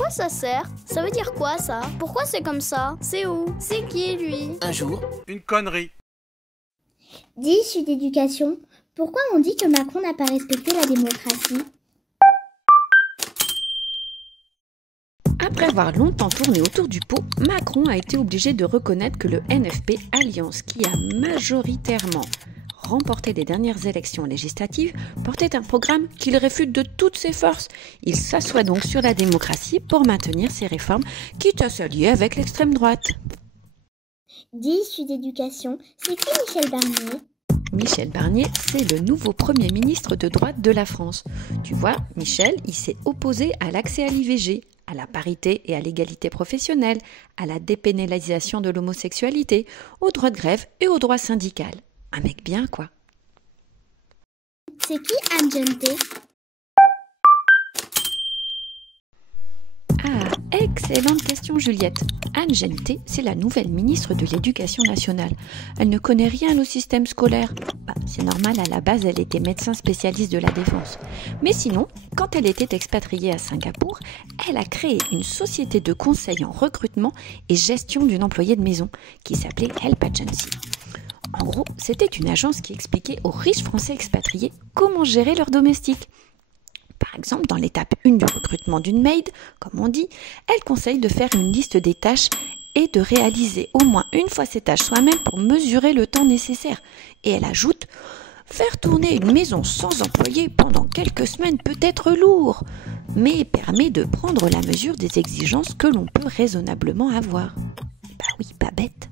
quoi ça sert? Ça veut dire quoi ça? Pourquoi c'est comme ça? C'est où? C'est qui lui? Un jour, une connerie. 10 issus d'éducation. Pourquoi on dit que Macron n'a pas respecté la démocratie? Après avoir longtemps tourné autour du pot, Macron a été obligé de reconnaître que le NFP, alliance qui a majoritairement remporté les dernières élections législatives, portait un programme qu'il réfute de toutes ses forces. Il s'assoit donc sur la démocratie pour maintenir ses réformes, quitte à s'allier avec l'extrême droite. 10 issus d'éducation. C'est qui Michel Barnier? Michel Barnier, c'est le nouveau Premier ministre de droite de la France. Tu vois, Michel, il s'est opposé à l'accès à l'IVG, à la parité et à l'égalité professionnelle, à la dépénalisation de l'homosexualité, au droit de grève et au droit syndical. Un mec bien, quoi. C'est qui Anne Genté? Ah, excellente question Juliette. Anne Genté, c'est la nouvelle ministre de l'Éducation nationale. Elle ne connaît rien au système scolaire. C'est normal, à la base, elle était médecin spécialiste de la défense. Mais sinon, quand elle était expatriée à Singapour, elle a créé une société de conseil en recrutement et gestion d'une employée de maison qui s'appelait Help Agency. En gros, c'était une agence qui expliquait aux riches Français expatriés comment gérer leurs domestiques. Par exemple, dans l'étape 1 du recrutement d'une maid, comme on dit, elle conseille de faire une liste des tâches et de réaliser au moins une fois ces tâches soi-même pour mesurer le temps nécessaire. Et elle ajoute « Faire tourner une maison sans employé pendant quelques semaines peut être lourd, mais permet de prendre la mesure des exigences que l'on peut raisonnablement avoir. » Oui, pas bête.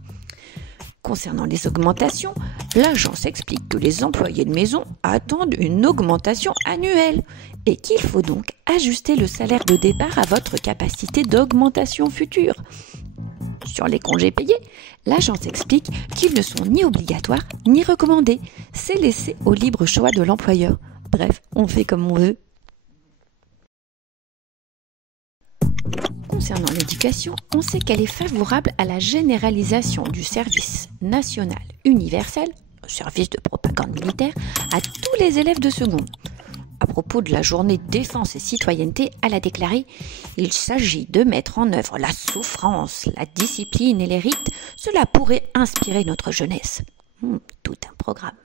Concernant les augmentations, l'agence explique que les employés de maison attendent une augmentation annuelle et qu'il faut donc ajuster le salaire de départ à votre capacité d'augmentation future. Sur les congés payés, l'agence explique qu'ils ne sont ni obligatoires ni recommandés. C'est laissé au libre choix de l'employeur. Bref, on fait comme on veut. Concernant l'éducation, on sait qu'elle est favorable à la généralisation du service national universel, service de propagande militaire, à tous les élèves de seconde. À propos de la journée défense et citoyenneté, elle a déclaré « Il s'agit de mettre en œuvre la souffrance, la discipline et les rites. Cela pourrait inspirer notre jeunesse. » Tout un programme.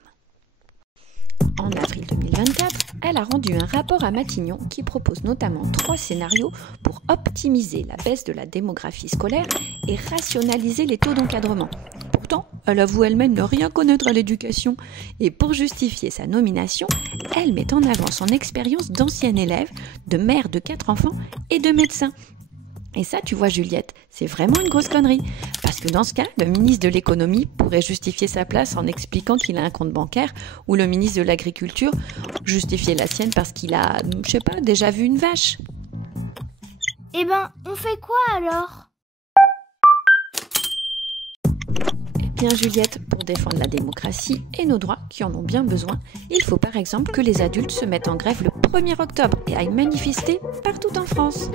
En avril 2024, elle a rendu un rapport à Matignon qui propose notamment 3 scénarios pour optimiser la baisse de la démographie scolaire et rationaliser les taux d'encadrement. Pourtant, elle avoue elle-même ne rien connaître à l'éducation. Et pour justifier sa nomination, elle met en avant son expérience d'ancienne élève, de mère de 4 enfants et de médecin. Et ça, tu vois Juliette, c'est vraiment une grosse connerie. Parce que dans ce cas, le ministre de l'économie pourrait justifier sa place en expliquant qu'il a un compte bancaire, ou le ministre de l'agriculture justifier la sienne parce qu'il a, déjà vu une vache. Eh ben, on fait quoi alors? Eh bien Juliette, pour défendre la démocratie et nos droits qui en ont bien besoin, il faut par exemple que les adultes se mettent en grève le 1er octobre et aillent manifester partout en France.